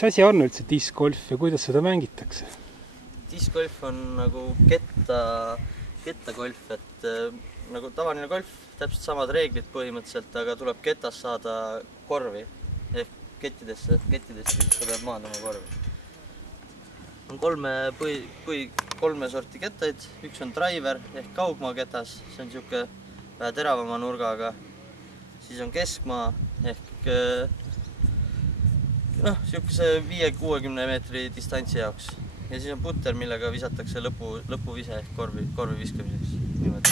mis asi on üldse discgolf ja kuidas seda mängitakse? Discgolf on nagu kettagolf, et nagu tavaline golf, täpselt samad reeglid põhimõtteliselt, aga tuleb ketas saada korvi ehk kettidesse sa pead maandama korvi. On kolme sorti kettaid, üks on driver ehk kaugmaa ketas, see on niisugune vähe teravama nurgaga, siis on keskmaa ehk niisuguse 5-60 meetri distantsi jaoks ja siis on putter, millega visatakse lõpuvise ehk korvi viskamiseks niimoodi.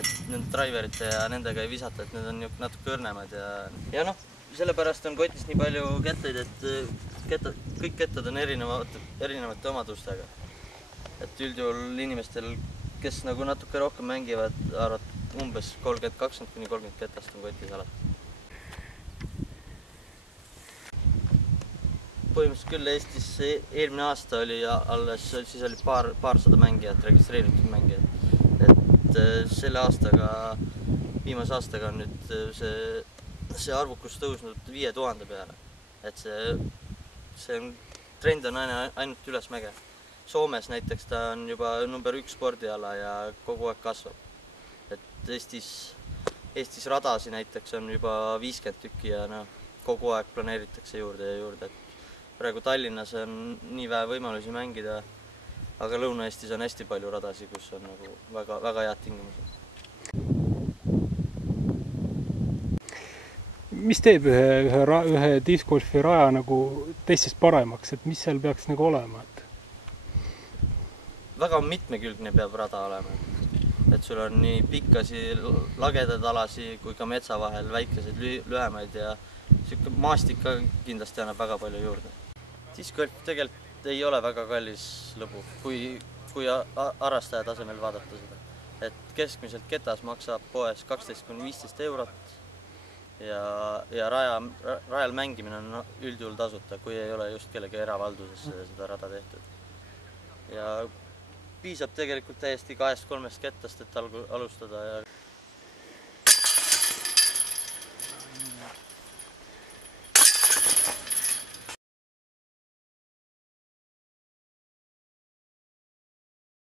Et need driverite ja nendega ei visata, et need on natuke õrnemad ja sellepärast on kotis nii palju kettaid, et kõik kettad on erinevate omadustega. Et üldjuhul inimestel, kes nagu natuke rohkem mängivad, arvad umbes 20-30 kettast on kotis alati. Põhimõtteliselt küll Eestis eelmine aasta oli alles, siis oli paarsada mängijat, registreeritud mängijat. Et selle aastaga, viimase aastaga on nüüd see arvukus tõusnud 5000 peale. Et see trend on ainult ülesmäge. Soomes näiteks ta on juba number 1 spordiala ja kogu aeg kasvab. Et Eestis radasi näiteks on juba 50 tükki ja kogu aeg planeeritakse juurde ja juurde. Praegu Tallinnas on nii vähe võimalusi mängida, aga Lõuna-Eestis on hästi palju radasi, kus on nagu väga head tingimused. Mis teeb ühe discgolfi raja nagu teistest paremaks, et mis seal peaks nagu olema? Väga mitmekülgne peab rada olema. Et sul on nii pikkasi, lagedad alasi kui ka metsa vahel väikesed lühemaid ja maastik ka kindlasti annab väga palju juurde. Discgolf tegelikult ei ole väga kallis lõbu, kui harrastaja tasemel vaadata seda. Et keskmiselt ketas maksab poes 12–15 eurot ja rajal mängimine on üldjuhul tasuta, kui ei ole just kellegi eravalduses seda rada tehtud. Ja piisab tegelikult täiesti 2-3 kettast, et alustada.